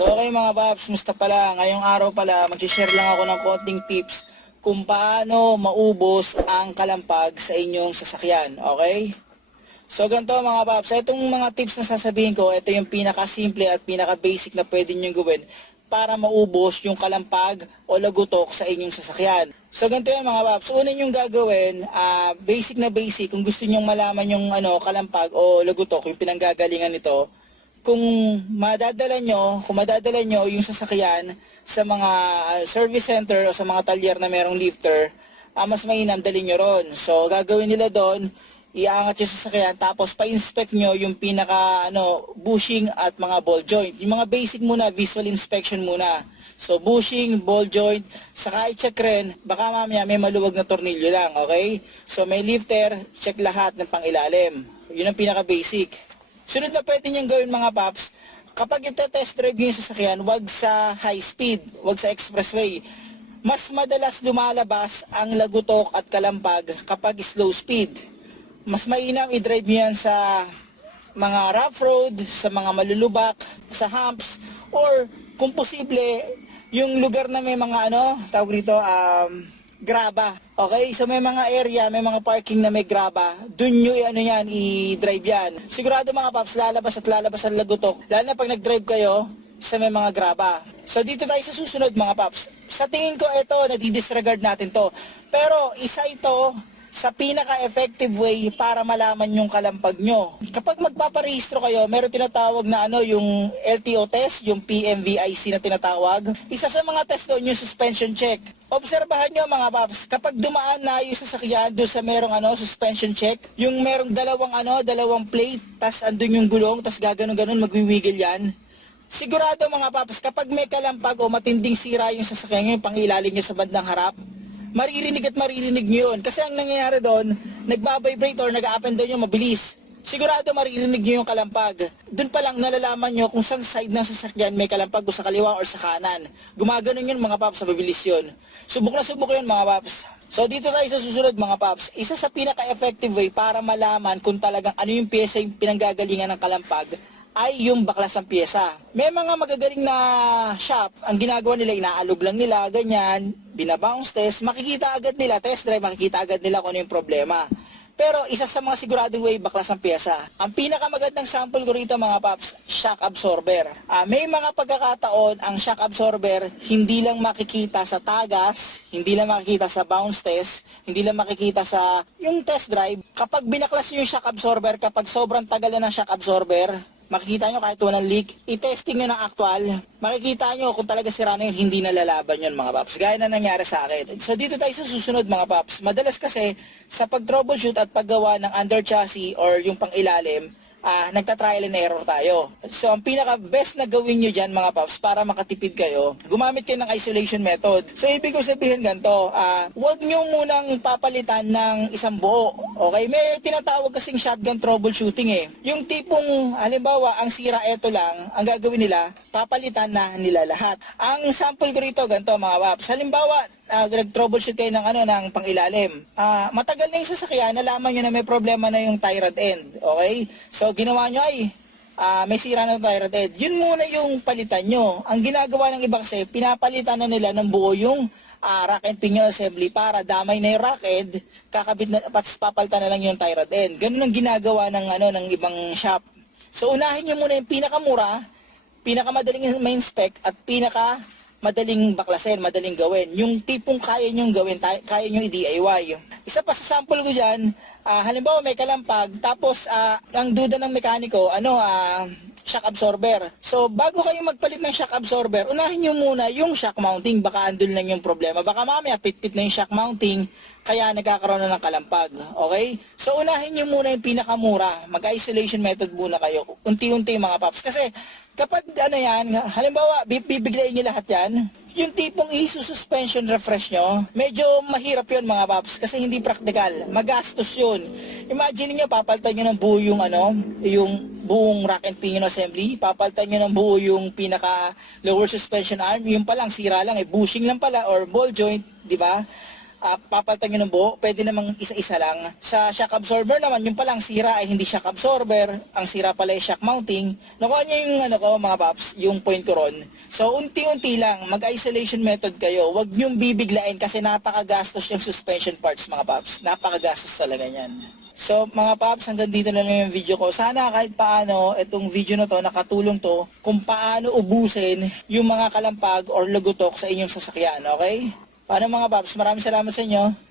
So okay mga paps, musta pala? Ngayong araw pala, mag-share lang ako ng konting tips kung paano maubos ang kalampag sa inyong sasakyan, okay? So ganito mga paps, itong mga tips na sasabihin ko, ito yung pinaka-simple at pinaka-basic na pwede nyo gawin para maubos yung kalampag o lagutok sa inyong sasakyan. So ganito yan mga paps, una yung gagawin, basic na basic, kung gusto nyong malaman yung kalampag o lagutok, yung pinanggagalingan nito, kung madadala nyo yung sasakyan sa mga service center o sa mga talyer na merong lifter, mas mainam dalhin nyo ron. So gagawin nila doon, iaangat yung sasakyan tapos pa-inspect nyo yung pinaka bushing at mga ball joint. Yung mga basic muna, visual inspection muna. So bushing, ball joint, saka i-check rin, baka mamaya may maluwag na tornilyo lang, okay? So may lifter, check lahat ng pangilalim. Yun ang pinaka basic. Sunod na pwede niyang gawin mga paps, kapag ite-test drive niyo yung sasakyan, wag sa high speed, wag sa expressway. Mas madalas lumalabas ang lagutok at kalampag kapag slow speed. Mas mainam i-drive niyo yan sa mga rough road, sa mga malulubak, sa humps, or kung posible, yung lugar na may mga tawag rito, graba. Okay, so may mga area, may mga parking na may graba, dun nyo i-drive yan. Sigurado mga paps, lalabas ang lagutok, lalo na pag nag-drive kayo sa may mga graba. So dito tayo sa susunod mga paps. Sa tingin ko ito, nadi-disregard natin to. Pero isa ito sa pinaka-effective way para malaman yung kalampag nyo. Kapag magpaparehistro kayo, meron tinatawag na yung LTO test, yung PMVIC na tinatawag. Isa sa mga test doon yung suspension check. Obserbahan nyo mga paps, kapag dumaan na yung sasakyan doon sa merong suspension check, yung merong dalawang plate, tas andun yung gulong, tas gaganon-ganon, magwiwigil yan. Sigurado mga paps, kapag may kalampag o matinding sira yung sasakyan yung pangilalim niya sa bandang harap, maririnig nyo yun. Kasi ang nangyayari doon, nagbabibrate or nag-up and down yung mabilis. Sigurado maririnig nyo yung kalampag. Doon pa lang nalalaman nyo kung saan side ng sasakyan may kalampag, o sa kaliwa or sa kanan. Gumaganon yun mga paps, mabilis yun. Subok na subok yun mga paps. So dito tayo sa susunod mga paps. Isa sa pinaka-effective way para malaman kung talagang ano yung pyesa yung pinanggagalingan ng kalampag ay yung baklas ng pyesa. May mga magagaling na shop, ang ginagawa nila, inaalog lang nila, ganyan, binabounce test, makikita agad nila, test drive, makikita agad nila kung ano yung problema. Pero isa sa mga siguradong way, baklas ng pyesa. Ang pinakamagandang sample ko rito mga paps, shock absorber. May mga pagkakataon, ang shock absorber, hindi lang makikita sa tagas, hindi lang makikita sa bounce test, hindi lang makikita sa yung test drive. Kapag binaklas nyo yung shock absorber, kapag sobrang tagal na ng shock absorber, makikita nyo kahit walang leak, i-testing nyo ng actual, makikita nyo kung talaga sira na yun, hindi nalalaban yun mga paps. Gaya na nangyari sa akin. So dito tayo sa susunod mga paps. Madalas kasi sa pag-troubleshoot at paggawa ng under chassis or yung pang-ilalim, nagta-trial and error tayo. So ang pinaka-best na gawin nyo dyan mga paps para makatipid kayo, gumamit kayo ng isolation method. So ibig ko sabihin ganito, huwag nyo munang papalitan ng isang buo. Okay? May tinatawag kasing shotgun troubleshooting eh. Yung tipong, halimbawa, ang sira eto lang, ang gagawin nila, papalitan na nila lahat. Ang sample ko rito, ganito mga paps. Halimbawa, nag-troubleshoot kayo ng pangilalim. Matagal na yung sasakyan, nalaman nyo na may problema na yung tie rod end. Okay? So, ginawa nyo ay may sira na yung tie rod end. Yun muna yung palitan nyo. Ang ginagawa ng iba kasi, pinapalitan na nila ng buo yung rack and pinion assembly para damay na yung rack end, kakabit na, papalitan na lang yung tie rod end. Ganun ang ginagawa ng ibang shop. So, unahin nyo muna yung pinakamura, pinakamadaling ma-inspect at madaling baklasin, madaling gawin. Yung tipong kaya nyong gawin, kaya nyong i-DIY. Isa pa sa sample ko dyan, halimbawa may kalampag, tapos ang duda ng mekaniko, shock absorber. So, bago kayo magpalit ng shock absorber, unahin nyo muna yung shock mounting, baka andun lang yung problema. Baka mamaya pitpit na yung shock mounting, kaya nagkakaroon na ng kalampag. Okay? So, unahin nyo muna yung pinakamura. Mag-isolation method muna kayo. Unti-unti mga paps. Kasi, kapag halimbawa, bibiglayin nyo lahat yan, yung tipong i-suspension refresh nyo, medyo mahirap yun mga paps kasi hindi practical. Magastos yun. Imagine nyo, papalitan nyo ng buo yung buong rack and pinion assembly, papalitan nyo ng buo yung pinaka lower suspension arm, yung palang sira lang bushing lang pala or ball joint, di ba? papalitan nyo ng buo, pwede namang isa-isa lang. Sa shock absorber naman, yung palang sira ay hindi shock absorber, ang sira pala ay shock mounting. Nakuha nyo yung mga paps, yung point ko ron. So unti-unti lang, mag-isolation method kayo. Huwag nyong bibiglain kasi napakagastos yung suspension parts mga paps. Napakagastos talaga yan. So mga paps, hanggang dito na lang yung video ko. Sana kahit paano itong video na to nakatulong to kung paano ubusin yung mga kalampag or lugutok sa inyong sasakyan, okay? Paano mga paps, maraming salamat sa inyo.